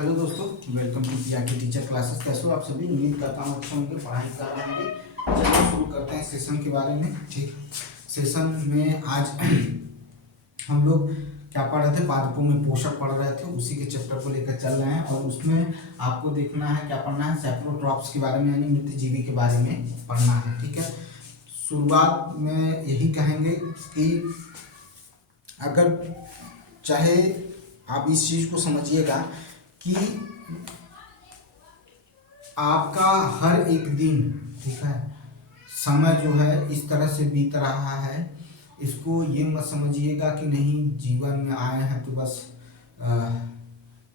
Hello दोस्तों, welcome to पिया के टीचर क्लासेस। कैसे हो आप सभी? उम्मीद करता हूँ अच्छे होंगे, पढ़ाई कर रहे होंगे। चलिए शुरू करते हैं सेशन के बारे में। ठीक, सेशन में आज हम लोग क्या पढ़ रहे थे? पादपों में पोषक पढ़ रहे थे, उसी के चैप्टर को लेकर चल रहे हैं। और उसमें आपको देखना है, क्या पढ़ना है? सेप्रोट्रॉप्स के बारे में, यानी मृतजीवी के बारे में पढ़ना है। ठीक है, शुरुआत में यही कहेंगे कि अगर चाहे आप इस चीज़ को समझिएगा कि आपका हर एक दिन, ठीक है, समय जो है इस तरह से बीत रहा है। इसको ये मत समझिएगा कि नहीं जीवन में आए हैं तो बस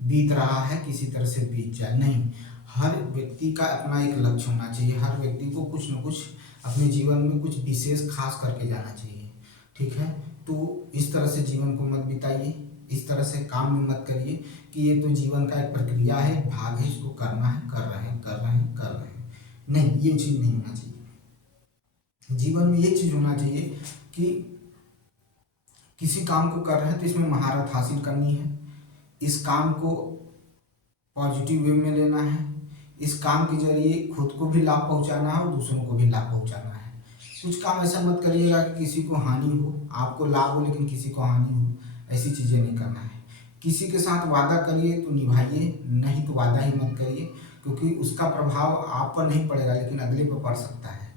बीत रहा है, किसी तरह से बीत जाए। नहीं, हर व्यक्ति का अपना एक लक्ष्य होना चाहिए। हर व्यक्ति को कुछ न कुछ अपने जीवन में कुछ विशेष खास करके जाना चाहिए। ठीक है, तो इस तरह से जीवन को मत बिताइए, इस तरह से काम में मत करिए कि ये तो जीवन का एक प्रक्रिया है, भाग है, इसको करना है, कर रहे हैं, कर रहे हैं, कर रहे हैं। नहीं, ये चीज़ नहीं होना चाहिए। जीवन में ये चीज़ होना चाहिए कि किसी काम को कर रहे हैं तो इसमें महारत हासिल करनी है, इस काम को पॉजिटिव वे में लेना है, इस काम के जरिए खुद को भी लाभ पहुंचाना है और दूसरों को भी लाभ पहुंचाना है। कुछ काम ऐसा मत करिएगा कि किसी को हानि हो, आपको लाभ हो लेकिन किसी को हानि हो। ऐसी चीज़ें नहीं करना है। किसी के साथ वादा करिए तो निभाइए, नहीं तो वादा ही मत करिए, क्योंकि उसका प्रभाव आप पर नहीं पड़ेगा लेकिन अगले पर पड़ सकता है।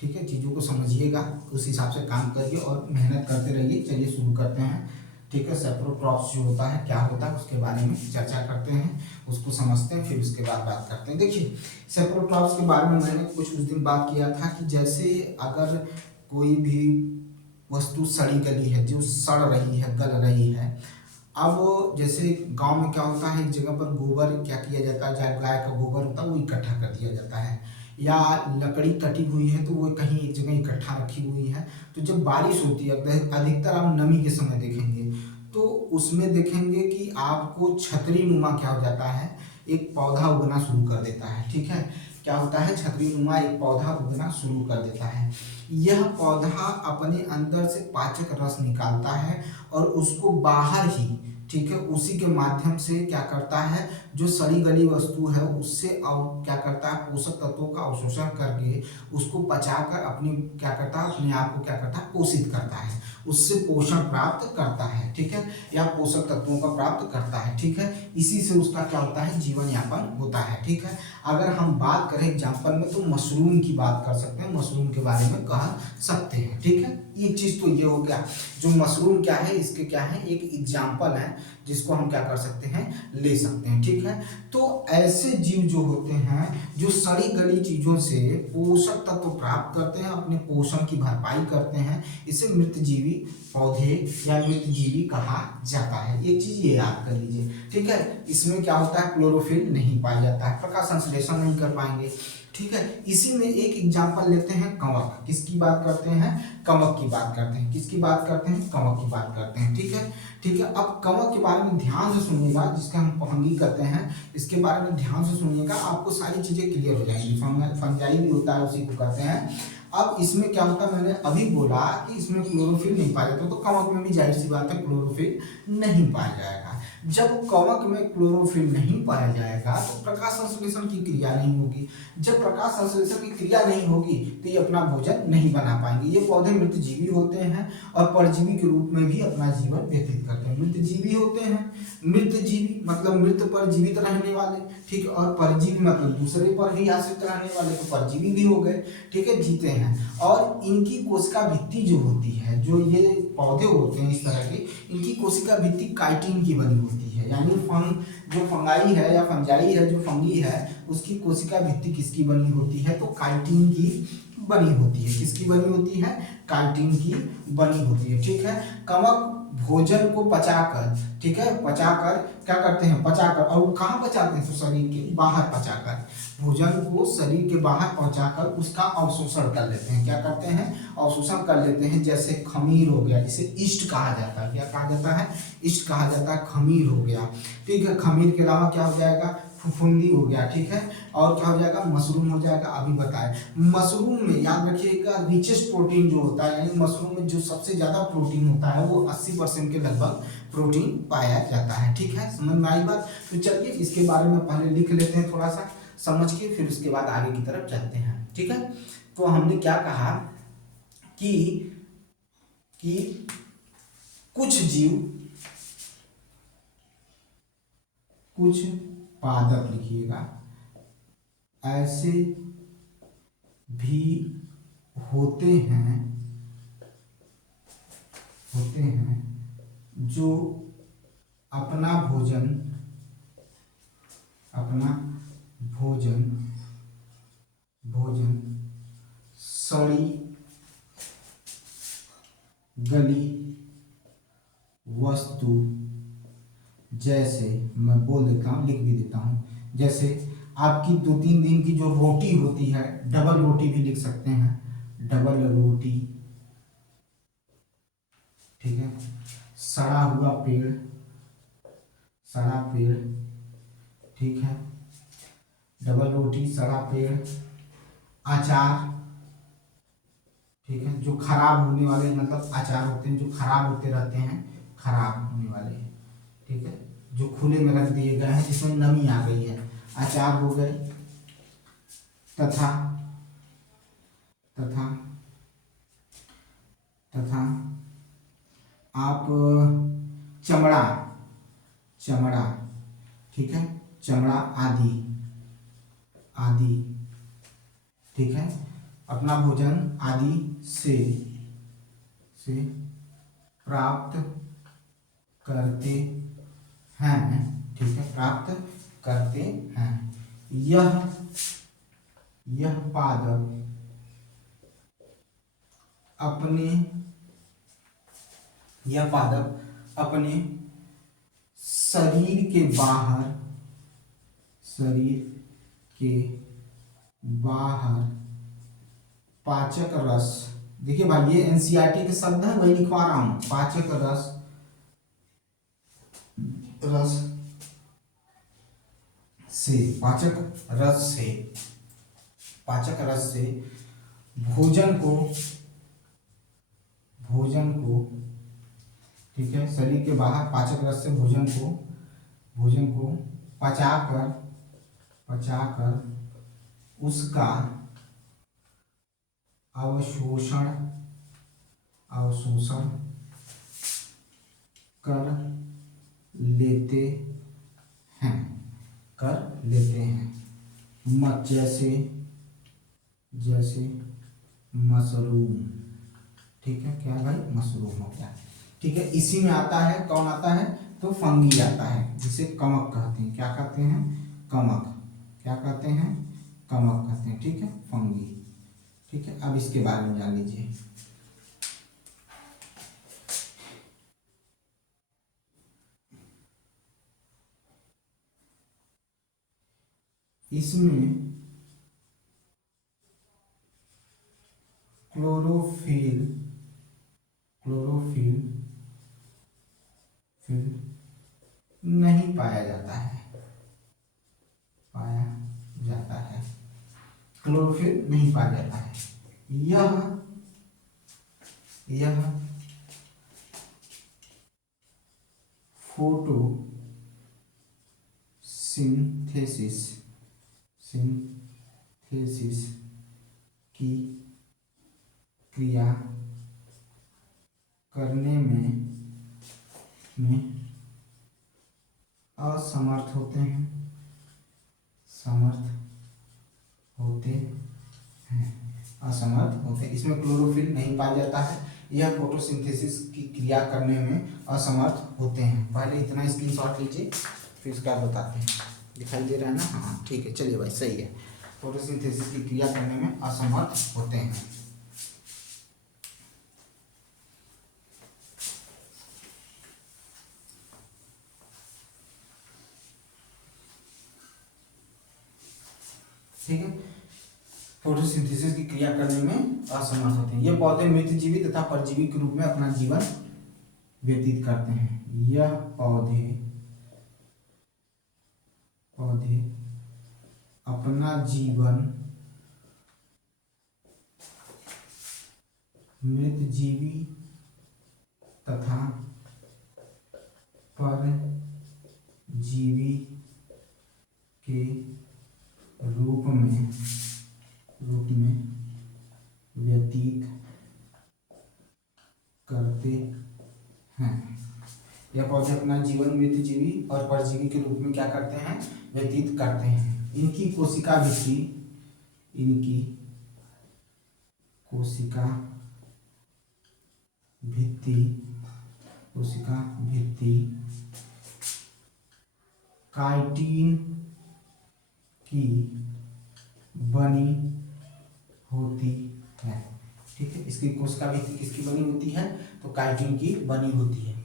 ठीक है, चीज़ों को समझिएगा, उस हिसाब से काम करिए और मेहनत करते रहिए। चलिए शुरू करते हैं। ठीक है, सेप्रोट्रॉप्स जो होता है, क्या होता है, उसके बारे में चर्चा करते हैं, उसको समझते हैं, फिर उसके बाद बात करते हैं। देखिए, सेप्रोट्रॉप्स के बारे में मैंने कुछ उस दिन बात किया था कि जैसे अगर कोई भी वस्तु सड़ी गली है, जो सड़ रही है, गल रही है। अब जैसे गांव में क्या होता है, एक जगह पर गोबर क्या किया जाता है, चाहे गाय का गोबर होता है वो इकट्ठा कर दिया जाता है, या लकड़ी कटी हुई है तो वो कहीं एक जगह इकट्ठा रखी हुई है। तो जब बारिश होती है, अधिकतर आप नमी के समय देखेंगे तो उसमें देखेंगे कि आपको छतरी नुमा क्या हो जाता है, एक पौधा उगना शुरू कर देता है। ठीक है, क्या होता है, छतरी नुमा एक पौधा उगना शुरू कर देता है। यह पौधा अपने अंदर से पाचक रस निकालता है और उसको बाहर ही, ठीक है, उसी के माध्यम से क्या करता है, जो सड़ी गली वस्तु है उससे क्या करता है, पोषक तत्वों का अवशोषण करके उसको पचाकर अपनी क्या करता है, अपने आप को क्या करता है, पोषित करता है, उससे पोषण प्राप्त करता है। ठीक है, या पोषक तत्वों का प्राप्त करता है। ठीक है, इसी से उसका क्या होता है, जीवन यापन होता है। ठीक है, अगर हम बात करें एग्जाम्पल में तो मशरूम की बात कर सकते हैं, मशरूम के बारे में कह सकते हैं। ठीक है, एक चीज तो ये हो गया, जो मशरूम क्या है, इसके क्या है, एक एग्जाम्पल है जिसको हम क्या कर सकते हैं, ले सकते हैं। ठीक है, तो ऐसे जीव जो होते हैं जो सड़ी गली चीजों से पोषक तत्व प्राप्त करते हैं, अपने पोषण की भरपाई करते हैं, इसे मृतजीवी पौधे या मृतजीवी कहा जाता है। एक चीज ये याद कर लीजिए। ठीक है, इसमें क्या होता है, क्लोरोफिल नहीं पाया जाता है, प्रकाश संश्लेषण नहीं कर पाएंगे। ठीक है, इसी में एक एग्जाम्पल लेते हैं, कवक। किसकी बात करते हैं, कवक की बात करते हैं। किसकी बात करते हैं, कवक की बात करते हैं। ठीक है, ठीक है, अब कवक के बारे में ध्यान से सुनिएगा, जिसका हम फंगी कहते हैं, इसके बारे में ध्यान से सुनिएगा, आपको सारी चीजें क्लियर हो जाएंगी। फंजाई भी होता है, उसी को कहते हैं। अब इसमें क्या होता है, मैंने अभी बोला कि इसमें क्लोरोफिल नहीं पाया जाता, तो कवक में भी जाहिर सी बात है क्लोरोफिल नहीं पाया जाएगा। जब कवक में क्लोरोफिल नहीं पाया जाएगा तो प्रकाश संश्लेषण की क्रिया नहीं होगी। जब प्रकाश संश्लेषण की क्रिया नहीं होगी तो ये अपना भोजन नहीं बना पाएंगे। ये पौधे मृतजीवी होते हैं और परजीवी के रूप में भी अपना जीवन व्यतीत करते हैं। मृतजीवी होते हैं, मृतजीवी मतलब मृत पर जीवित रहने वाले, ठीक है, और परजीवी मतलब दूसरे पर ही आश्रित रहने वाले, तो परजीवी भी हो गए। ठीक है, जीते हैं। और इनकी कोशिका भित्ति जो होती है, जो ये पौधे होते हैं इस तरह के, इनकी कोशिका भित्ति काइटिन की बनी होती है। यानी जो फंगाई है या फंजाई है, जो फंगी है, उसकी कोशिका भित्ति किसकी बनी होती है, तो काइटिन की बनी होती है। किसकी बनी होती है, काइटिन की बनी होती है। ठीक है, कवक भोजन को पचाकर, ठीक है, पचाकर क्या करते हैं, पचाकर, और वो कहाँ पचाते हैं, तो शरीर के बाहर पचाकर, भोजन को शरीर के बाहर पहुंचाकर उसका अवशोषण कर लेते हैं। क्या करते हैं, अवशोषण कर लेते हैं। जैसे खमीर हो गया, जिसे ईस्ट कहा जाता है। क्या कहा जाता है, ईस्ट कहा जाता है, खमीर हो गया। ठीक है, खमीर के अलावा क्या हो जाएगा, फुफुंदी हो गया, ठीक है। और क्या हो जाएगा, मशरूम हो जाएगा। अभी बताए मशरूम में याद रखिएगा रिचेस्ट प्रोटीन जो होता है, यानी मशरूम में जो सबसे ज्यादा प्रोटीन होता है वो 80% के लगभग प्रोटीन पाया जाता है, ठीक है। समझ में आई बात। तो चलिए इसके बारे में पहले लिख लेते हैं थोड़ा सा समझ के, फिर उसके बाद आगे की तरफ चलते हैं, ठीक है। तो हमने क्या कहा कि कुछ जीव, कुछ पादप लिखिएगा, ऐसे भी होते हैं जो अपना भोजन सड़ी गली वस्तु, जैसे मैं बोल देता हूँ, लिख भी देता हूँ, जैसे आपकी 2-3 दिन की जो रोटी होती है, डबल रोटी भी लिख सकते हैं, डबल रोटी, ठीक है। सड़ा हुआ पेड़, ठीक है। डबल रोटी, सड़ा पेड़, अचार, ठीक है। जो खराब होने वाले मतलब अचार होते हैं जो खराब होते रहते हैं, खराब होने वाले, ठीक है, जो खुले में रख दिए गए हैं जिसमें नमी आ गई है, अचार हो गए। तथा आप चमड़ा, ठीक है, चमड़ा आदि, ठीक है, अपना भोजन आदि से प्राप्त करते हैं, ठीक है, प्राप्त करते हैं। यह पादप अपने शरीर के बाहर पाचक रस, देखिए भाई ये एनसीईआरटी के शब्द है, वही लिखवा रहा हूं, पाचक रस से भोजन को, ठीक है, शरीर के बाहर पाचक रस से भोजन को पचाकर उसका अवशोषण कर लेते हैं, जैसे मशरूम, ठीक है, क्या भाई, मशरूम हो गया, ठीक है। इसी में आता है, कौन आता है, तो फंगी आता है, जिसे कमक कहते हैं। क्या कहते हैं, कमक, क्या कहते हैं, कमक कहते हैं, ठीक है, फंगी, ठीक है। अब इसके बारे में जान लीजिए। इसमें क्लोरोफिल नहीं पाया जाता है, क्लोरोफिल नहीं पाया जाता है। यह फोटोसिंथेसिस की क्रिया करने में असमर्थ होते हैं, इसमें क्लोरोफिल नहीं पाया जाता है, यह फोटोसिंथेसिस की क्रिया करने में असमर्थ होते हैं। पहले इतना स्क्रीनशॉट लीजिए, फिर उसका बताते हैं। दिखाई दे रहा है ना, हाँ ठीक है, चलिए भाई सही है, फोटोसिंथेसिस की क्रिया करने में असमर्थ होते हैं। ठीक है, फोटोसिंथेसिस की क्रिया करने में असमर्थ होते हैं। ये पौधे मृतजीवी तथा परजीवी के रूप में अपना जीवन व्यतीत करते हैं। यह पौधे पौधे अपना जीवन मृतजीवी तथा परजीवी के रूप में व्यतीत करते हैं। यह पौधे अपना जीवन मृतजीवी और परजीवी के रूप में क्या करते हैं? व्यतीत करते हैं। इनकी कोशिका भित्ति काइटिन की बनी होती है। ठीक है, इसकी कोशिका भित्ति किसकी बनी होती है? तो काइटिन की बनी होती है।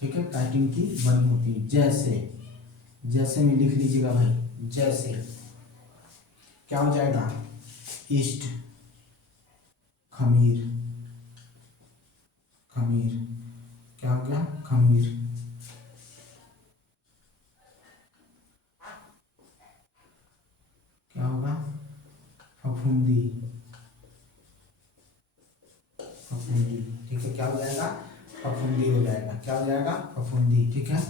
ठीक है, काइटिन की बनी होती है। जैसे में लिख लीजिएगा भाई, जैसे क्या हो जाएगा? ईस्ट, खमीर क्या हो गया? खमीर। क्या होगा? फफूंदी। ठीक है, क्या हो जाएगा? फफूंदी हो जाएगा। क्या हो जाएगा? फफूंदी। ठीक है,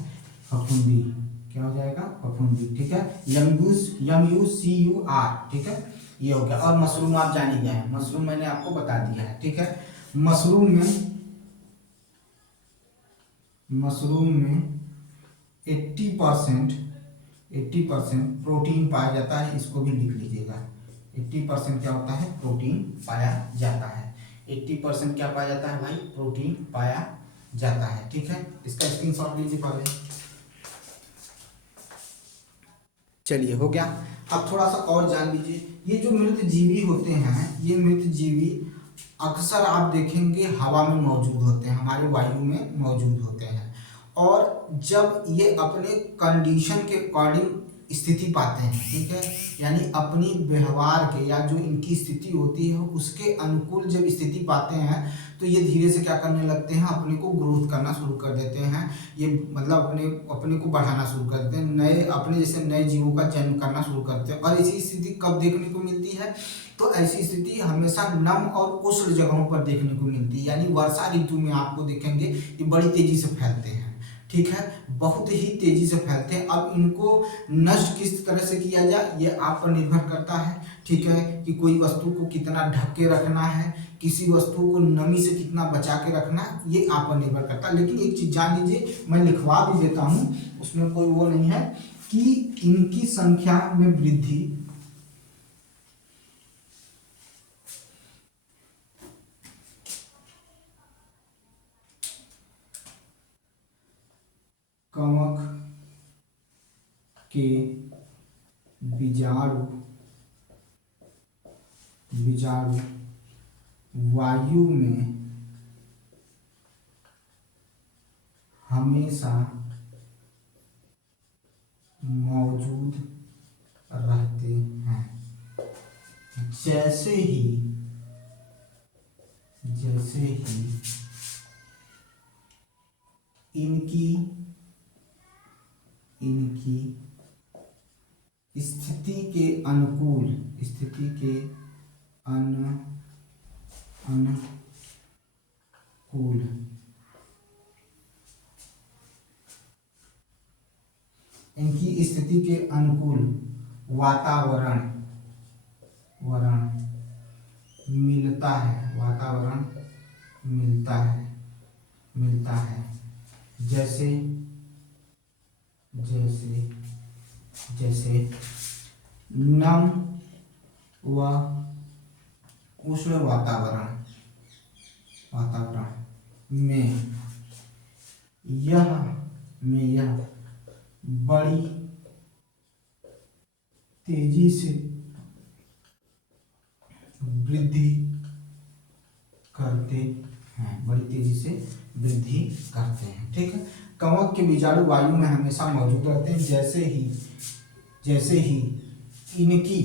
फफूंदी क्या हो जाएगा? फफूंदी। ठीक है, MUCUR। ठीक है, ये हो गया। और मशरूम आप जान ही गए हैं, मशरूम मैंने आपको बता दिया है। ठीक है, मशरूम में 80% प्रोटीन पाया जाता है। इसको भी लिख लीजिएगा। 80% क्या होता है? प्रोटीन पाया जाता है। 80% क्या पाया जाता है भाई? प्रोटीन पाया जाता है। ठीक है, इसका स्क्रीनशॉट लीजिए पहले। चलिए, हो गया। अब थोड़ा सा और जान लीजिए। ये जो मृतजीवी होते हैं, ये मृतजीवी अक्सर आप देखेंगे हवा में मौजूद होते हैं, हमारे वायु में मौजूद होते हैं। और जब ये अपने कंडीशन के अकॉर्डिंग स्थिति पाते हैं, ठीक है, यानी अपनी व्यवहार के या जो इनकी स्थिति होती है उसके अनुकूल जब स्थिति पाते हैं तो ये धीरे से क्या करने लगते हैं? अपने को ग्रोथ करना शुरू कर देते हैं। ये मतलब अपने को बढ़ाना शुरू कर देते हैं, अपने जैसे नए जीवों का जन्म करना शुरू करते हैं। और ऐसी स्थिति कब देखने को मिलती है? तो ऐसी स्थिति हमेशा नम और उष्ण जगहों पर देखने को मिलती है। यानी वर्षा ऋतु में आपको देखेंगे ये बड़ी तेजी से फैलते हैं। ठीक है, बहुत ही तेजी से फैलते हैं। अब इनको नष्ट किस तरह से किया जाए, ये आप पर निर्भर करता है। ठीक है, कि कोई वस्तु को कितना ढक के रखना है, किसी वस्तु को नमी से कितना बचा के रखना है, ये आप पर निर्भर करता है। लेकिन एक चीज जान लीजिए, मैं लिखवा भी देता हूँ, उसमें कोई वो नहीं है, कि इनकी संख्या में वृद्धि कवक के बीजाणु वायु में हमेशा मौजूद रहते हैं। जैसे ही इनकी स्थिति के अनुकूल इनकी स्थिति के अनुकूल वातावरण मिलता है। जैसे नम व उष्ण वातावरण में यह बड़ी तेजी से वृद्धि करते हैं। ठीक है, कवक के बीजाणु वायु में हमेशा मौजूद रहते हैं। जैसे ही इनकी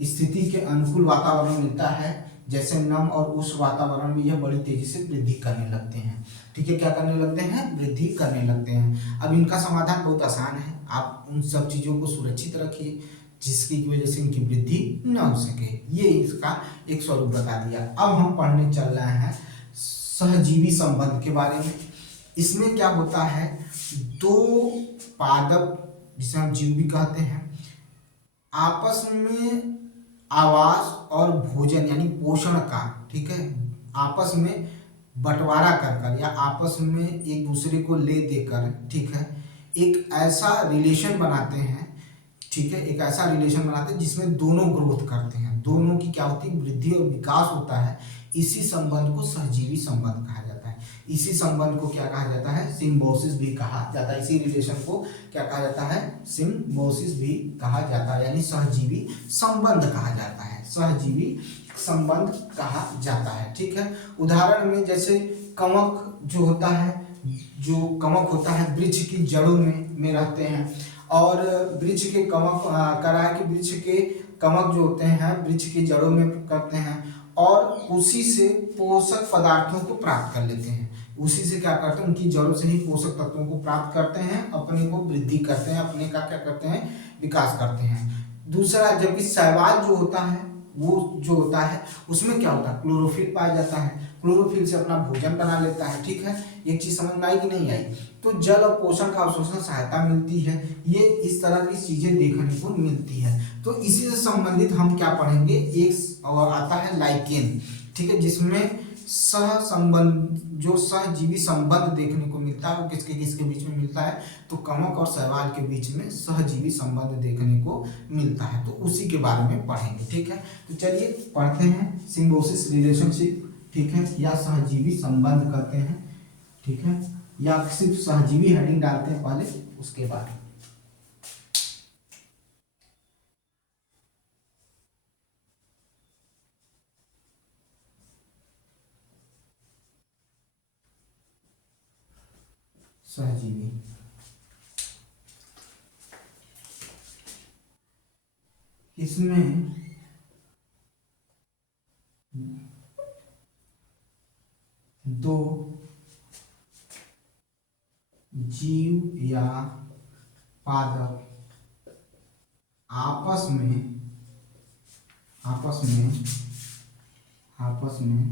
स्थिति के अनुकूल वातावरण मिलता है, जैसे नम और उष्ण वातावरण में यह बड़ी तेजी से वृद्धि करने लगते हैं। ठीक है, क्या करने लगते हैं? वृद्धि करने लगते हैं। अब इनका समाधान बहुत आसान है, आप उन सब चीज़ों को सुरक्षित रखिए जिसकी वजह से इनकी वृद्धि न हो सके। ये इसका एक स्वरूप बता दिया। अब हम पढ़ने चल रहे हैं सहजीवी संबंध के बारे में। इसमें क्या होता है, दो पादप जिसे हम जीव भी कहते हैं, आपस में आवास और भोजन यानी पोषण का, ठीक है, आपस में बंटवारा कर या आपस में एक दूसरे को ले देकर, ठीक है, एक ऐसा रिलेशन बनाते हैं, ठीक है, एक ऐसा रिलेशन बनाते हैं जिसमें दोनों ग्रोथ करते हैं, दोनों की क्या होती है? वृद्धि और विकास होता है। इसी संबंध को सहजीवी संबंध कहा जाता है। इसी संबंध को क्या कहा जाता है? सिम्बायोसिस भी कहा जाता है। इसी रिलेशन को क्या कहा जाता है? सिम्बायोसिस भी कहा जाता है, यानी सहजीवी संबंध कहा जाता है, सहजीवी संबंध कहा जाता है। ठीक है, उदाहरण में जैसे कवक जो होता है, जो कवक होता है वृक्ष की जड़ों में रहते हैं, और वृक्ष के कवक करा कि वृक्ष के कवक जो होते हैं वृक्ष की जड़ों में करते हैं और उसी से पोषक पदार्थों को प्राप्त कर लेते हैं। उसी से क्या करते हैं? उनकी जड़ों से ही पोषक तत्वों को प्राप्त करते हैं, अपने को वृद्धि करते हैं, अपने का क्या करते हैं? विकास करते हैं। दूसरा, जबकि शैवाल जो होता है, वो जो होता है उसमें क्या होता है? क्लोरोफिल पाया जाता है, क्लोरोफिल से अपना भोजन बना लेता है। ठीक है, एक चीज समझ में आई कि नहीं आई? तो जल और पोषण का अवशोषण सहायता मिलती है, ये इस तरह की चीजें देखने को मिलती है। तो इसी से संबंधित हम क्या पढ़ेंगे? एक और आता है लाइकेन, ठीक है, जिसमें सह संबंध, जो सहजीवी संबंध देखने को मिलता है वो किसके किसके बीच में मिलता है? तो कवक और शैवाल के बीच में सहजीवी संबंध देखने को मिलता है, तो उसी के बारे में पढ़ेंगे। ठीक है, तो चलिए पढ़ते हैं सिम्बायोसिस रिलेशनशिप, ठीक है, या सहजीवी संबंध कहते हैं, ठीक है, या सिर्फ सहजीवी हेडिंग डालते हैं पहले, उसके बाद। सहजीवी, इसमें दो जीव या पादप आपस में आपस में आपस में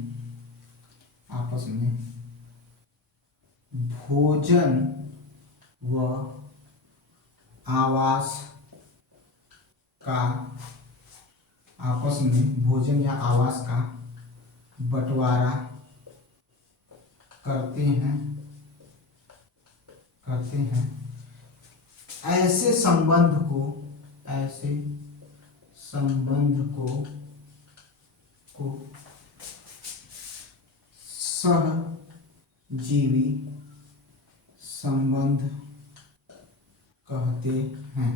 आपस में भोजन व आवास का, आपस में भोजन या आवास का बंटवारा करते हैं ऐसे संबंध को सहजीवी संबंध कहते हैं।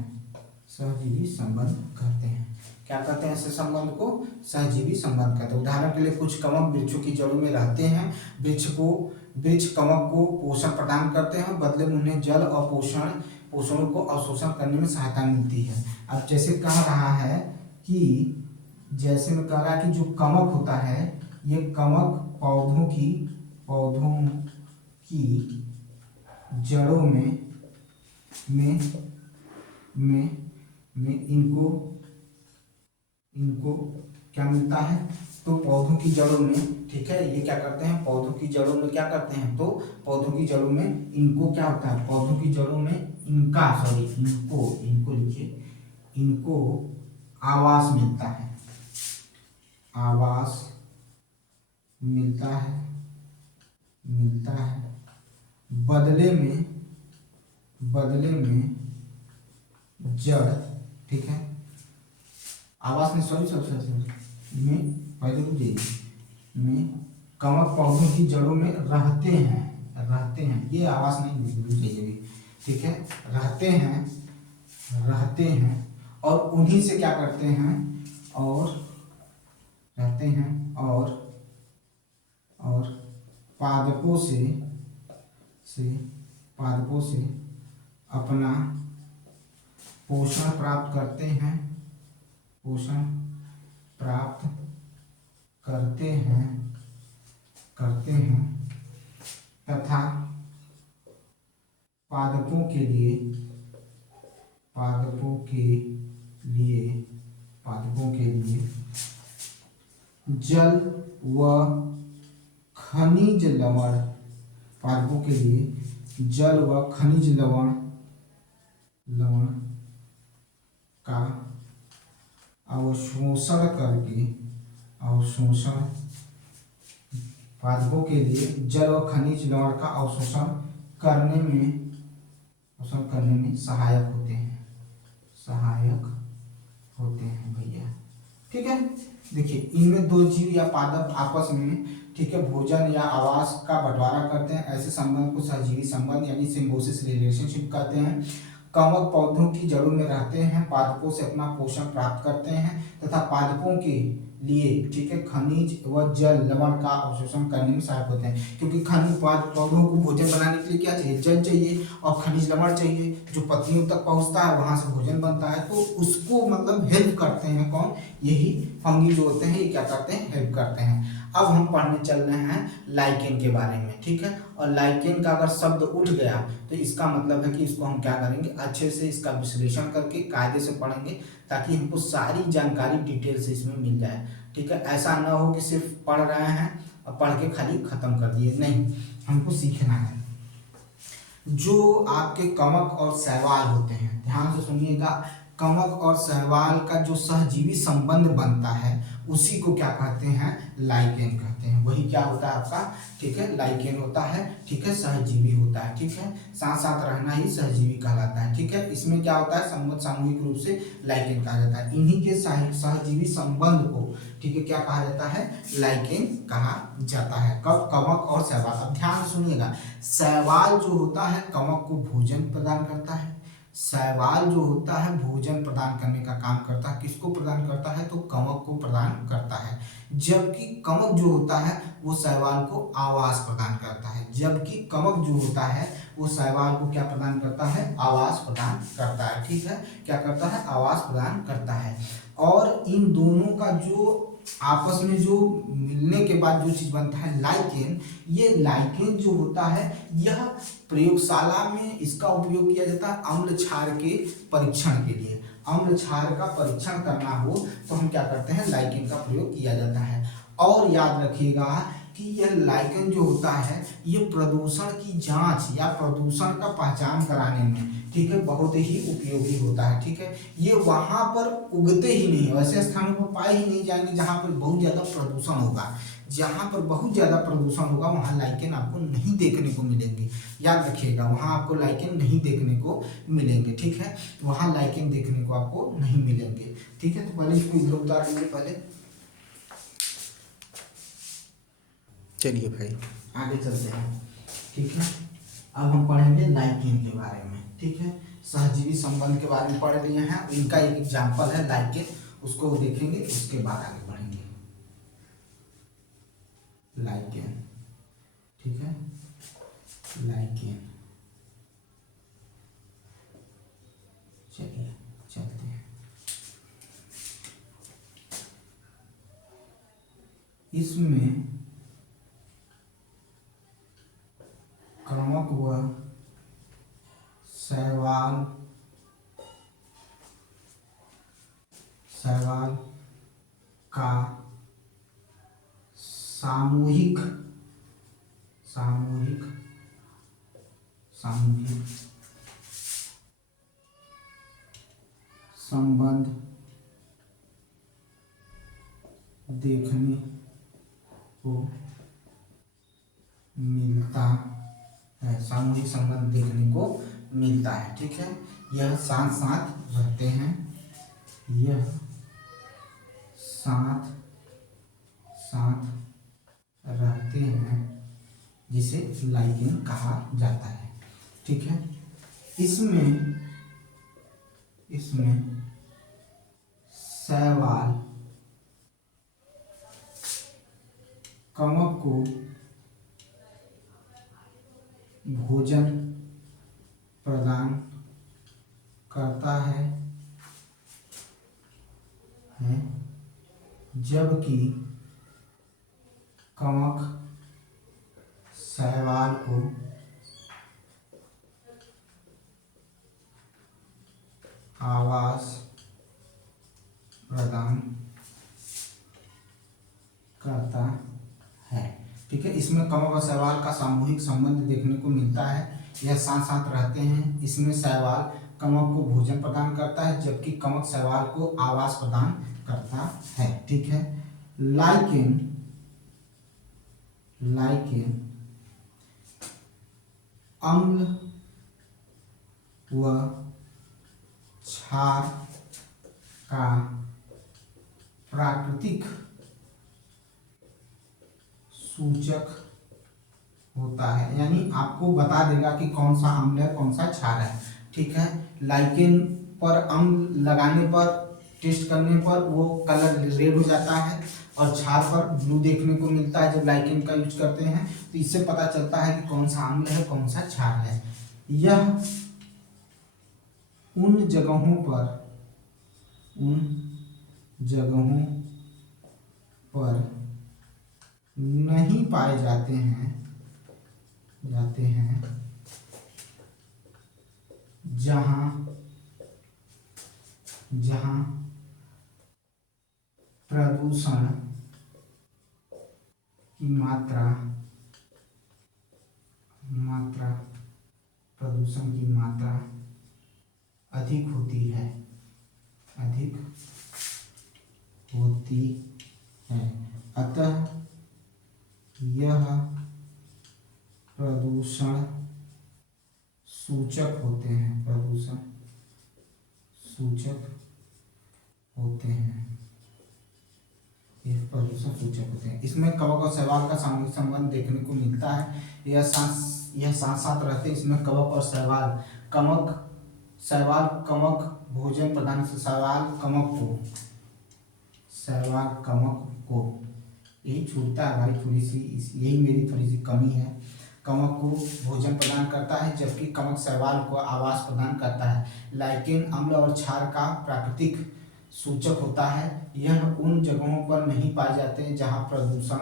सहजीवी संबंध कहते हैं। क्या कहते हैं? ऐसे संबंध को सहजीवी संबंध कहते हैं। उदाहरण के लिए कुछ कवक वृक्षों की जड़ों में रहते हैं, वृक्ष कवक को पोषण प्रदान करते हैं, बदले में उन्हें जल और पोषणों को अवशोषण करने में सहायता मिलती है। अब जैसे कह रहा है कि जो कवक होता है, ये कवक पौधों की जड़ों में इनको क्या मिलता है? तो पौधों की जड़ों में, ठीक है, ये क्या करते हैं? पौधों की जड़ों में क्या करते हैं? तो पौधों की जड़ों में इनको क्या होता है? पौधों की जड़ों में इनको लिखिए, इनको आवास मिलता है, आवास मिलता है। बदले में जड़, ठीक है, आवास में में पहले को देखिए, में कवक पौधों की जड़ों में रहते हैं, ये आवास नहीं चाहिए, ठीक है, रहते हैं और उन्हीं से क्या करते हैं? और रहते हैं और पादपों से अपना पोषण प्राप्त करते हैं तथा पादपों के लिए जल व खनिज लवण का अवशोषण करके पादपों के लिए जल व खनिज लवण का अवशोषण करने में सहायक होते हैं भैया। ठीक है, देखिए इनमें दो जीव या पादप आपस में, ठीक है, भोजन या आवास का बंटवारा करते हैं। ऐसे संबंध को सहजीवी संबंध यानी सिम्बायोसिस रिलेशनशिप कहते हैं। कवक पौधों की जड़ों में रहते हैं, पादपों से अपना पोषण प्राप्त करते हैं तथा पादपों के लिए, ठीक है, खनिज व जल लवण का अवशोषण करने में सहायक होते हैं। क्योंकि खनिज पौधों को भोजन बनाने के लिए क्या चाहिए? जल चाहिए और खनिज लवण चाहिए, जो पत्तियों तक पहुंचता है, वहां से भोजन बनता है। तो उसको मतलब हेल्प करते हैं कौन? यही फंगी जो होते हैं, ये क्या करते हैं? हेल्प करते हैं। अब हम पढ़ने चल रहे हैं लाइकेन के बारे में, ठीक है। और लाइकेन का अगर शब्द उठ गया तो इसका मतलब है कि इसको हम क्या करेंगे? अच्छे से इसका विश्लेषण करके कायदे से पढ़ेंगे, ताकि हमको सारी जानकारी डिटेल से इसमें मिल जाए। ठीक है, ऐसा ना हो कि सिर्फ पढ़ रहे हैं और पढ़ के खाली खत्म कर दिए, नहीं, हमको सीखना है। जो आपके कवक और शैवाल होते हैं, ध्यान से सुनिएगा, कवक और शैवाल का जो सहजीवी संबंध बनता है उसी को क्या कहते हैं? लाइकेन कहते हैं। वही क्या होता है आपका? ठीक है, लाइकेन होता है, ठीक है, सहजीवी होता है, ठीक है, साथ साथ रहना ही सहजीवी कहलाता है। ठीक है, इसमें क्या होता है? सामूहिक रूप से लाइकेन कहा जाता है। इन्हीं के सहजीवी संबंध को, ठीक है, क्या कहा जाता है? लाइकेन कहा जाता है। कब? कवक और शैवाल। अब ध्यान सुनिएगा, शैवाल जो होता है कवक को भोजन प्रदान करता है। शैवाल जो होता है भोजन प्रदान करने का काम करता है। किसको प्रदान करता है? तो कवक को प्रदान करता है। जबकि कवक जो होता है वो शैवाल को आवास प्रदान करता है। आवास प्रदान करता है, ठीक है, क्या करता है? आवास प्रदान करता है। और इन दोनों का जो आपस में जो मिलने के बाद जो चीज बनता है लाइकेन, ये लाइकेन जो होता है यह प्रयोगशाला में इसका उपयोग किया जाता है अम्ल क्षार के परीक्षण के लिए। अम्ल क्षार का परीक्षण करना हो तो हम क्या करते हैं? लाइकेन का प्रयोग किया जाता है। और याद रखिएगा कि यह लाइकेन जो होता है ये प्रदूषण की जांच या प्रदूषण का पहचान कराने में, ठीक है, बहुत ही उपयोगी होता है। ठीक है, ये वहां पर उगते ही नहीं, वैसे स्थानों पर पाए ही नहीं जाएंगे जहां पर बहुत ज्यादा प्रदूषण होगा। जहां पर बहुत ज्यादा प्रदूषण होगा वहां लाइकेन आपको नहीं देखने को मिलेंगे। याद रखिएगा, वहां आपको लाइकेन नहीं देखने को मिलेंगे। ठीक है, वहां लाइकेन देखने को आपको नहीं मिलेंगे। ठीक है, तो पहले इसको इधर उतार लीजिए पहले। चलिए भाई आगे चलते हैं। ठीक है, अब हम पढ़ेंगे लाइकेन के बारे में। ठीक है, सहजीवी संबंध के बारे में पढ़ लिए हैं, इनका एक एग्जाम्पल है लाइकेन, उसको देखेंगे, उसके बाद आगे बढ़ेंगे। लाइकेन, ठीक है, लाइकेन, चलिए चलते हैं। इसमें कवक व शैवाल का सामूहिक संबंध देखने को मिलता है। सामूहिक संबंध देखने को मिलता है। ठीक है, यह साथ साथ रहते हैं, यह साथ साथ रहते हैं, जिसे लाइकेन कहा जाता है। ठीक है, इसमें शैवाल कवक को भोजन प्रदान करता है, जबकि कवक शैवाल को आवास प्रदान करता है। ठीक है, इसमें कवक और शैवाल का सामूहिक संबंध देखने को मिलता है। यह साथ साथ रहते हैं। इसमें शैवाल कवक को भोजन प्रदान करता है, जबकि कवक शैवाल को आवास प्रदान करता है। ठीक है, लाइकेन अम्ल व क्षार का प्राकृतिक सूचक होता है, यानी आपको बता देगा कि कौन सा अम्ल है कौन सा क्षार है। ठीक है, लाइकेन पर अम्ल लगाने पर, टेस्ट करने पर वो कलर रेड हो जाता है और क्षार पर ब्लू देखने को मिलता है जब लाइकेन का यूज करते हैं। तो इससे पता चलता है कि कौन सा अम्ल है कौन सा क्षार है। यह उन जगहों पर नहीं पाए जाते हैं जहां प्रदूषण की मात्रा अधिक होती है। अतः यह प्रदूषण सूचक होते हैं। इसमें कवक और शैवाल का सामूहिक संबंध देखने को मिलता है। यह साथ साथ रहते हैं। इसमें कवक और शैवाल कवक भोजन प्रदान से शैवाल कवक को यही छूटता है भाई, यही मेरी थोड़ी सी कमी है। कवक को भोजन प्रदान करता है, जबकि कवक शैवाल को आवास प्रदान करता है। लाइकेन अम्ल और क्षार का प्राकृतिक सूचक होता है। यह उन जगहों पर नहीं पाए जाते हैं जहां प्रदूषण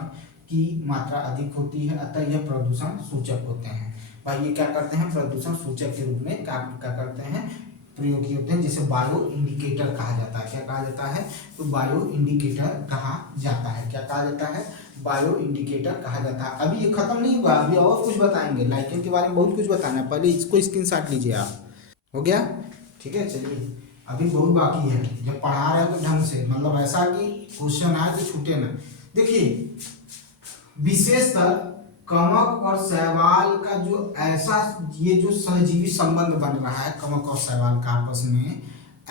की मात्रा अधिक होती है, अतः यह प्रदूषण सूचक होते हैं। भाई ये क्या करते हैं, प्रदूषण सूचक के रूप में क्या करते हैं, प्रयोगी होते हैं। जैसे बायो इंडिकेटर कहा जाता है। क्या कहा जाता है, तो बायो इंडिकेटर कहा जाता है। क्या कहा जाता है, बायो इंडिकेटर कहा जाता है। अभी ये खत्म नहीं हुआ, अभी और कुछ बताएंगे। लाइकेन के बारे में बहुत कुछ बताना है, पहले इसको स्क्रीनशॉट लीजिए आप। हो गया, ठीक है, चलिए अभी बहुत बाकी है। जब पढ़ा रहे हैं तो ढंग से, मतलब ऐसा कि क्वेश्चन आए तो छूटे ना। देखिए विशेषतर कवक और शैवाल का जो ऐसा ये जो सहजीवी संबंध बन रहा है कवक और शैवाल का आपस में,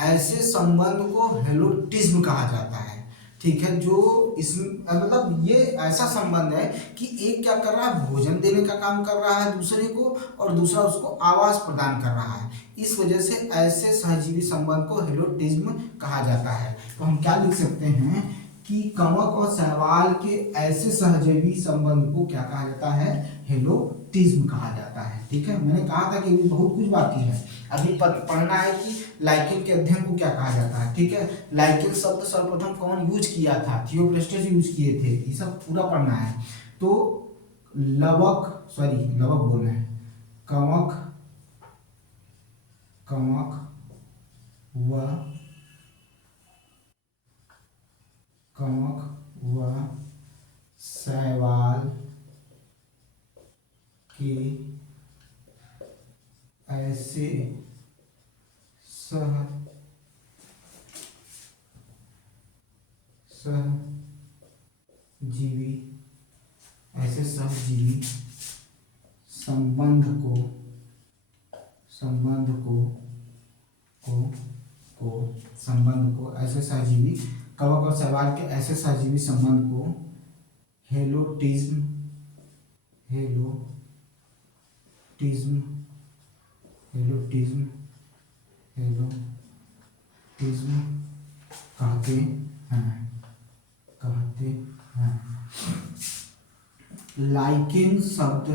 ऐसे संबंध को हेलोटिज्म कहा जाता है। ठीक है, जो इसमें मतलब ये ऐसा संबंध है कि एक क्या कर रहा है, भोजन देने का काम कर रहा है दूसरे को, और दूसरा उसको आवास प्रदान कर रहा है। इस वजह से ऐसे सहजीवी संबंध को हेलोटिज्म कहा जाता है। तो हम क्या लिख सकते हैं कि कवक और शैवाल के ऐसे सहजीवी संबंध को क्या कहा जाता है, हेलोटिज्म कहा जाता है। ठीक है, मैंने कहा था कि बहुत कुछ बाकी है। अभी पढ़ना है कि लाइकेन के अध्ययन को क्या कहा जाता है। ठीक है, लाइकेन शब्द सर्वप्रथम कौन यूज किया था, थियोफ्रास्टस यूज किए थे, ये सब पूरा पढ़ना है। तो लवक बोल रहे हैं, कवक व शैवाल के ऐसे सहजीवी संबंध को ऐसे सहजीवी कवक और शैवाल के ऐसे सहजीवी संबंध को हेलोटिज्म कहते हैं। लाइकेन शब्द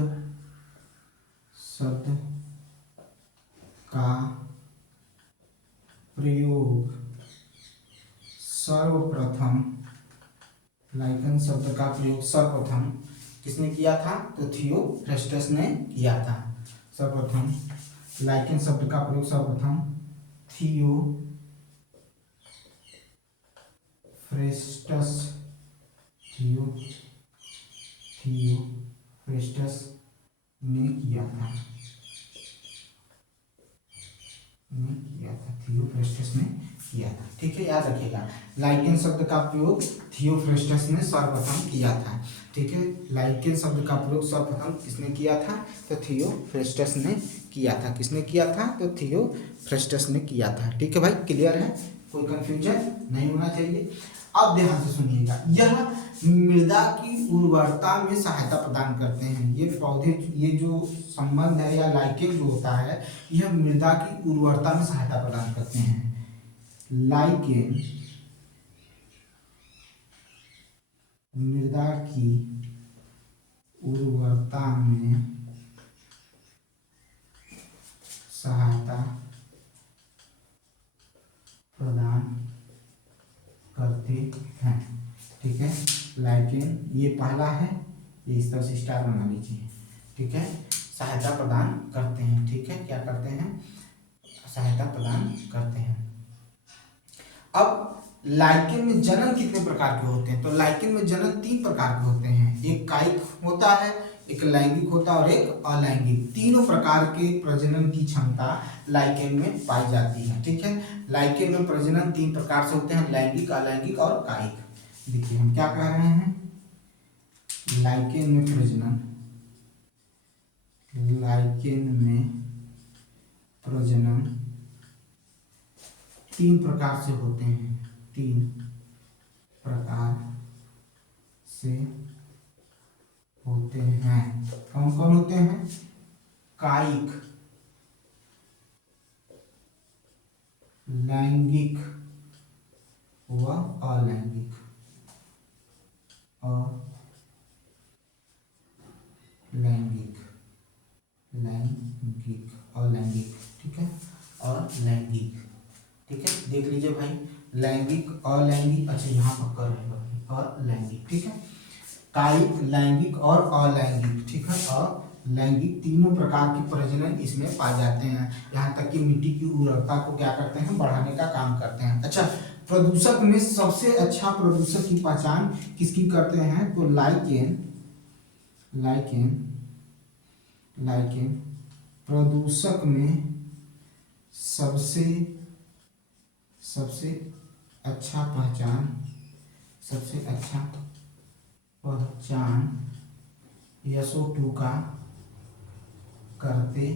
का प्रयोग सर्वप्रथम लाइकेन शब्द का प्रयोग सर्वप्रथम किसने किया था? तो थियोफ्रेस्टस ने किया था। सर्वप्रथम लाइकेन शब्द का प्रयोग सर्वप्रथम थियोफ्रेस्टस ने किया था। थियोफ्रेस्टस ने किया था। ठीक है, याद रखिएगा, लाइकेन शब्द का प्रयोग थियोफ्रेस्टस ने सर्वप्रथम किया था। ठीक है, लाइकेन शब्द का प्रयोग सर्वप्रथम किसने किया था? तो थियोफ्रेस्टस ने किया था। किसने किया था? तो थियोफ्रेस्टस ने किया था। ठीक है भाई, क्लियर है, कोई कंफ्यूजन नहीं होना चाहिए। अब ध्यान से सुनिएगा, यह मृदा की उर्वरता में सहायता प्रदान करते हैं। ये पौधे, ये जो संबंध है या लाइकेन जो होता है, यह मृदा की उर्वरता में सहायता प्रदान करते हैं। लाइकेन मृदा की उर्वरता में सहायता प्रदान करते हैं। ठीक है, लाइकेन ये पहला है, ये इस तरह से स्टार बना लीजिए। ठीक है, सहायता प्रदान करते हैं। ठीक है, क्या करते हैं? सहायता प्रदान करते हैं। अब लाइकेन में जनन कितने प्रकार के होते हैं? तो लाइकेन में जनन 3 प्रकार के होते हैं। एक कायिक होता है, एक लैंगिक होता है और एक अलैंगिक। तीनों प्रकार के प्रजनन की क्षमता लाइकेन में पाई जाती है। ठीक है, लाइकेन में प्रजनन 3 प्रकार से होते हैं, लैंगिक, अलैंगिक और कायिक। देखिए हम क्या कह रहे हैं, लाइकेन में प्रजनन, लाइकेन में प्रजनन 3 प्रकार से होते हैं। 3 प्रकार से होते हैं। कौन कौन होते हैं? कायिक, लैंगिक व अलैंगिक। लैंगिक, लैंगिक, अलैंगिक। ठीक है, और लैंगिक। ठीक है, देख लीजिए भाई, लैंगिक, अलैंगिक, अच्छा यहाँ पर कर रहेगा अलैंगिक। ठीक है, कायिक, लैंगिक और अलैंगिक। ठीक है, और लैंगिक तीनों प्रकार की प्रजनन इसमें पाए जाते हैं। यहाँ तक कि मिट्टी की उर्वरता को क्या करते हैं? बढ़ाने का काम करते हैं। अच्छा, प्रदूषक में सबसे अच्छा प्रदूषक की पहचान किसकी करते हैं? तो लाइकेन, लाइकेन, लाइकेन प्रदूषक में सबसे अच्छा पहचान, सबसे अच्छा पहचान SO2 का करते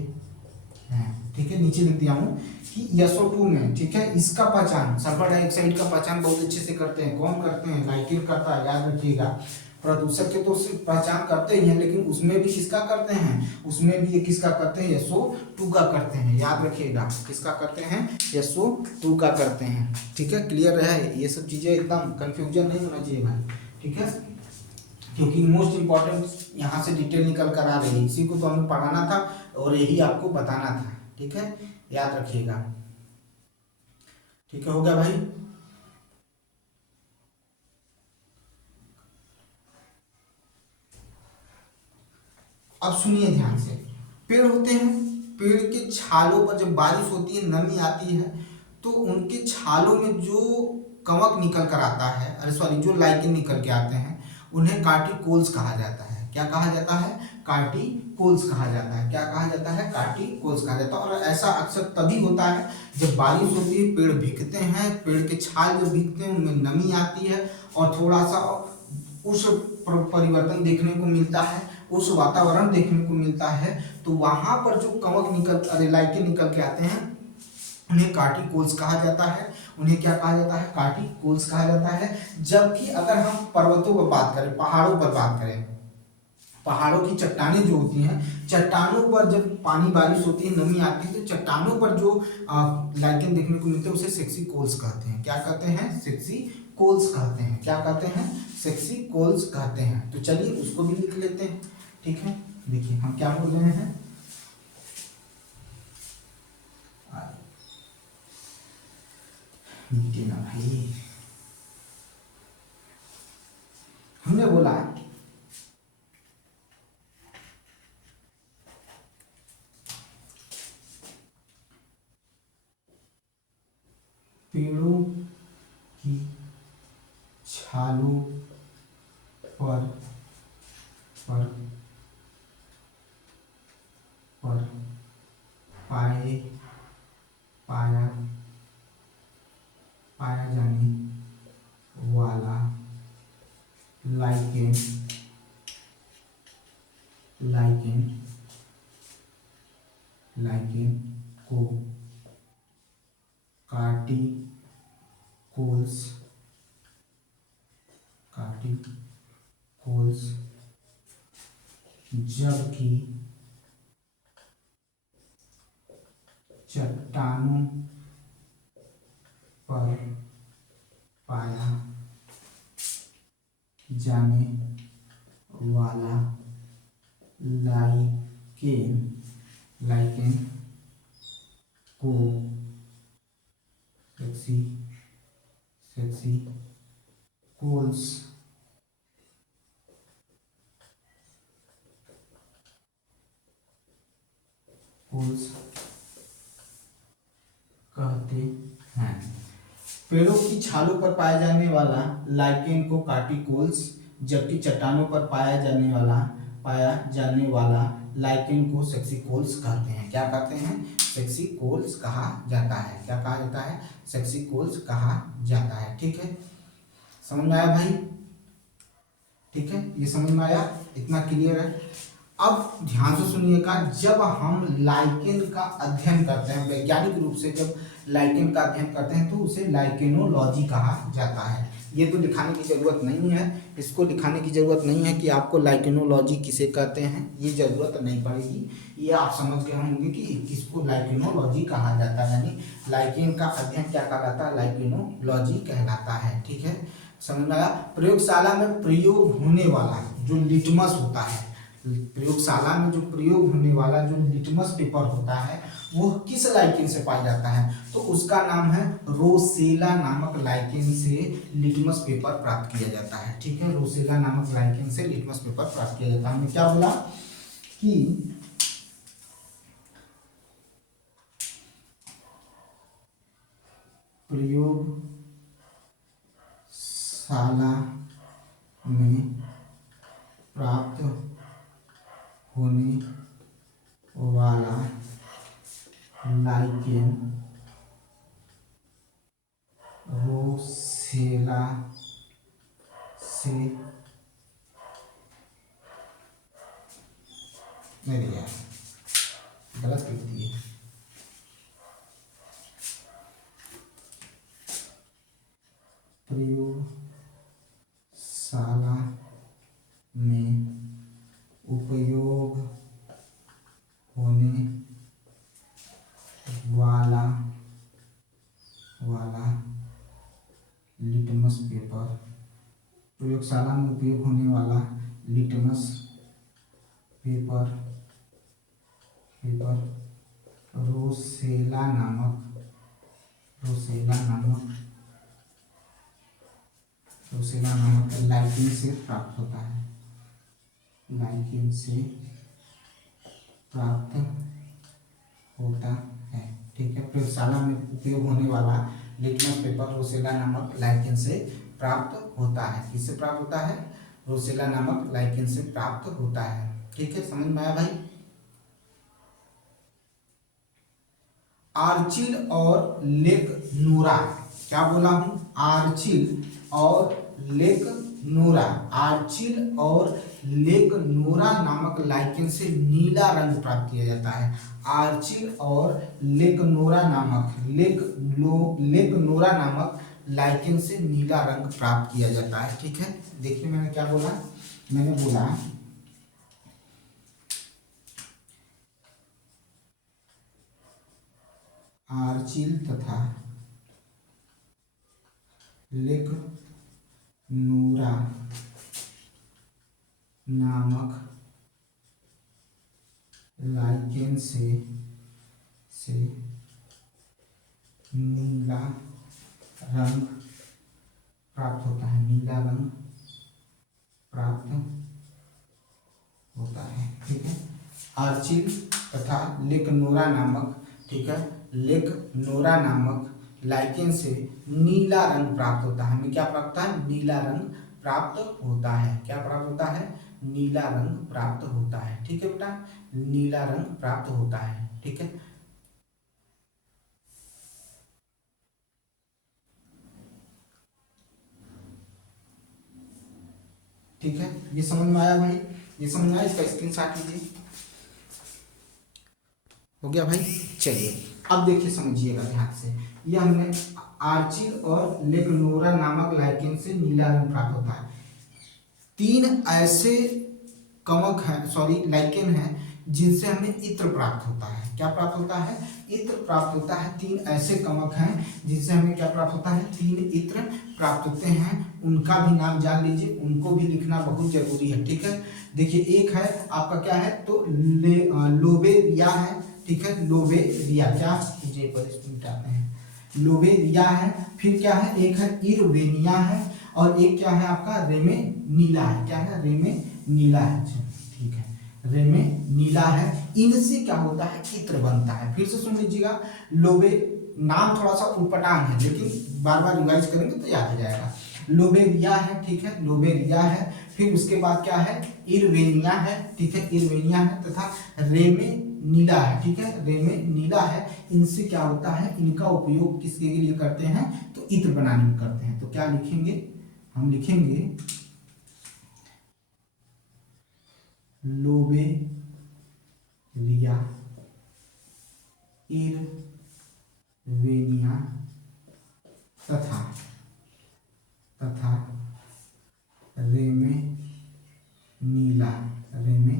हैं। ठीक है, नीचे लिख दिया हूं कि SO2 में, ठीक है, इसका पहचान, सल्फर डाइऑक्साइड का पहचान बहुत अच्छे से करते हैं। कौन करते हैं? लाइकेन करता है, याद रखिएगा। प्रदूषक के तो सिर्फ पहचान करते ही हैं, लेकिन उसमें भी किसका करते हैं? उसमें भी ये किसका करते हैं? SO2 का करते हैं। याद रखिएगा, किसका करते हैं? SO2 का करते हैं। ठीक है, क्लियर है, ये सब चीजें एकदम कंफ्यूजन नहीं होना चाहिए भाई। ठीक है, क्योंकि मोस्ट इंपॉर्टेंट यहाँ से डिटेल निकल कर आ रही है, इसी को तो हमें पढ़ाना था और यही आपको बताना था। ठीक है, याद रखिएगा। ठीक है, हो गया भाई। अब सुनिए ध्यान से, पेड़ होते हैं, पेड़ के छालों पर जब बारिश होती है, नमी आती है, तो उनके छालों में जो कवक निकल कर आता है, अरे सॉरी, जो लाइकेन निकल के आते हैं, उन्हें कार्टिकोल्स कहा जाता है। क्या कहा जाता है? कार्टिकोल्स कहा जाता है। क्या कहा जाता है? कार्टिकोल्स कहा जाता है। और ऐसा अक्सर तभी होता है जब बारिश होती है, पेड़ भीगते हैं, पेड़ के छाल जो भीगते हैं उनमें नमी आती है और थोड़ा सा उस परिवर्तन देखने को मिलता है, उस वातावरण देखने को मिलता है। तो वहां पर जो कवक निकल, लाइकेन निकल के आते हैं, उन्हें कार्टिकोल्स कहा जाता है। उन्हें क्या कहा जाता है? कार्टिकोल्स कहा जाता है। जबकि अगर हम पर्वतों पर बात करें, पहाड़ों पर बात करें, पहाड़ों की चट्टानें जो होती हैं, चट्टानों पर जब पानी बारिश होती है, नमी आती है, तो चट्टानों पर जो लाइकेन देखने को मिलते हैं उसे सेक्सी कोल्स कहते हैं। क्या कहते हैं? सेक्सी कोल्स कहते हैं। क्या कहते हैं? सेक्सी कोल्स कहते हैं। तो चलिए उसको भी लिख लेते हैं। ठीक है, देखिए हम क्या बोल रहे हैं, ना भाई, बोला पेड़ों की छालों पर पर पर पाए पाया पाया जाने वाला लाइकेन लाइकेन लाइकेन को कार्टिकोल्स कार्टिकोल्स जबकि चट्टानों पर पाया जाने वाला लाइकेन लाइकेन को सेक्सी कोल्स कहते हैं। पेड़ों की छालों पर पाया जाने वाला लाइकेन को कार्टिकोल्स जबकि चट्टानों पर पाया जाने वाला लाइकेन को सेक्सिकोल्स कहते हैं। क्या कहते हैं? सेक्सिकोल्स कहा जाता है। क्या कहा जाता है? सेक्सिकोल्स कहा जाता है। ठीक है, समझ में आया भाई? ठीक है, ये समझ में आया? इतना क्लियर है? अब ध्यान से सुनिएगा, जब हम लाइकेन का अध्ययन करते हैं, वैज्ञानिक रूप से जब लाइकेन का अध्ययन करते हैं तो उसे लाइकेनोलॉजी कहा जाता है। ये तो लिखाने की जरूरत नहीं है, इसको लिखाने की जरूरत नहीं है कि आपको लाइकेनोलॉजी किसे कहते हैं, ये जरूरत नहीं पड़ेगी। ये आप समझ गए होंगे कि किसको लाइकेनोलॉजी कहा जाता है, यानी लाइकेन का अध्ययन क्या कहलाता है? लाइकेनोलॉजी कहलाता है। ठीक है, समझ में आया? प्रयोगशाला में प्रयोग होने वाला जो लिटमस होता है, प्रयोगशाला में जो प्रयोग होने वाला जो लिटमस पेपर होता है वो किस लाइकेन से पाया जाता है? तो उसका नाम है रोसेला नामक लाइकेन से लिटमस पेपर प्राप्त किया जाता है। ठीक है, रोसेला नामक लाइकेन से लिटमस पेपर प्राप्त किया जाता है। हमने क्या बोला कि प्रयोगशाला में प्राप्त होने वाला लाइकेन रोसेला से नहीं यार, गलत लिख दिए। प्रयोगशाला में उपयोग होने वाला लिटमस पेपर, प्रयोगशाला में उपयोग होने वाला लिटमस पेपर रोसेला नामक लाइकेन से प्राप्त होता है। लाइकेन से प्राप्त होता है। ठीक है, प्रयोगशाला में उपयोग होने वाला लिटमस पेपर रोसेला नामक लाइकेन से प्राप्त होता है। किससे प्राप्त होता है? रोसेला नामक लाइकेन से प्राप्त होता है। ठीक है, समझ में आया भाई? आर्चिल और लेकनोरा, क्या बोला हूं? आर्चिल और लेकनोरा नामक लाइकेन से नीला रंग प्राप्त किया जाता है। आर्चिल और लेकनोरा नामक लाइकेन से नीला रंग प्राप्त किया जाता है। ठीक है, देखिए मैंने क्या बोला? मैंने बोला आर्चिल तथा लेकनोरा नामक लाइकेन से नीला रंग प्राप्त होता है। नीला रंग प्राप्त होता है। ठीक है, आर्चिल तथा लेकनोरा नामक, ठीक है, लेकनोरा नामक लाइकेन से नीला रंग प्राप्त होता है। हमें क्या प्राप्त होता है? नीला रंग प्राप्त होता है। क्या प्राप्त होता है? नीला रंग प्राप्त होता है। ठीक है बेटा, नीला रंग प्राप्त होता है। ठीक है, ठीक है, ये समझ में आया भाई? ये समझ में आया? इसका स्क्रीनशॉट लीजिए। हो गया भाई? चलिए अब देखिए, समझिएगा ध्यान से। ये हमने आर्चिल और लेकनोरा नामक लाइकेन से नीला रंग प्राप्त होता है। तीन ऐसे कवक हैं, सॉरी लाइकेन हैं, जिनसे हमें इत्र प्राप्त होता है। क्या प्राप्त होता है? इत्र प्राप्त होता है। तीन ऐसे कवक हैं जिनसे हमें क्या प्राप्त होता है? तीन इत्र प्राप्त होते हैं। उनका भी नाम जान लीजिए, उनको भी लिखना बहुत जरूरी है। ठीक है, देखिए एक है आपका क्या है, तो लोबेरिया है। ठीक है, लोबेरिया, क्या जे पर इसको मिटाते हैं, लोबेरिया है। फिर क्या है, एक है इरवेनिया है, और एक क्या है आपका रेमे नीला है। क्या है? रेमे नीला है। ठीक है, रेमे नीला है। इनसे क्या होता है? इत्र बनता है। फिर से सुन लीजिएगा, लोबे, नाम थोड़ा सा उटपटांग है, लेकिन बार बार रिवाइज करेंगे तो याद हो जाएगा। लोबेरिया है, ठीक है, लोबेरिया है। फिर उसके बाद क्या है? इरवेनिया है। ठीक है, इरवेनिया है, तथा रेमे नीला है। ठीक है, रेमे नीला है। इनसे क्या होता है? इनका उपयोग किसके लिए करते हैं? तो इत्र बनाने में करते हैं। तो क्या लिखेंगे? हम लिखेंगे लोबेरिया, इरवेनिया तथा रेमे नीला, रेमे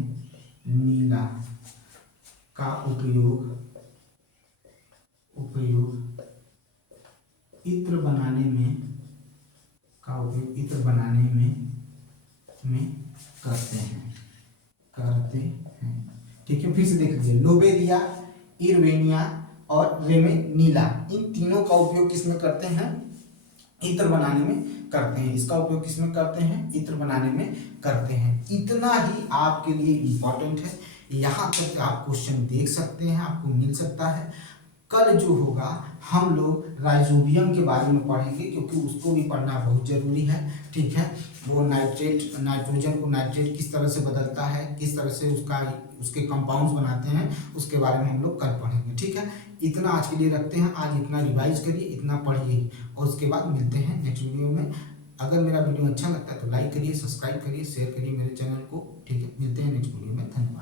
नीला का उपयोग इत्र बनाने में, इत्र बनाने में करते हैं। ठीक है, फिर से देख लीजिए, लोबेरिया, इरवेनिया और रेमे नीला, इन तीनों का उपयोग किसमें करते हैं? इत्र बनाने में करते हैं। इसका उपयोग किसमें करते हैं? इत्र बनाने में करते हैं। इतना ही आपके लिए इंपॉर्टेंट है। यहाँ तक आप क्वेश्चन देख सकते हैं, आपको मिल सकता है। कल जो होगा हम लोग राइजोबियम के बारे में पढ़ेंगे, क्योंकि उसको भी पढ़ना बहुत जरूरी है। ठीक है, वो नाइट्रेट, नाइट्रोजन को नाइट्रेट किस तरह से बदलता है, किस तरह से उसके कंपाउंड्स बनाते हैं, उसके बारे में हम लोग कल पढ़ेंगे। ठीक है, इतना आज के लिए रखते हैं। आज इतना रिवाइज करिए, इतना पढ़िए, और उसके बाद मिलते हैं नेक्स्ट वीडियो में। अगर मेरा वीडियो अच्छा लगता है तो लाइक करिए, सब्सक्राइब करिए, शेयर करिए मेरे चैनल को। ठीक है, मिलते हैं नेक्स्ट वीडियो में। धन्यवाद।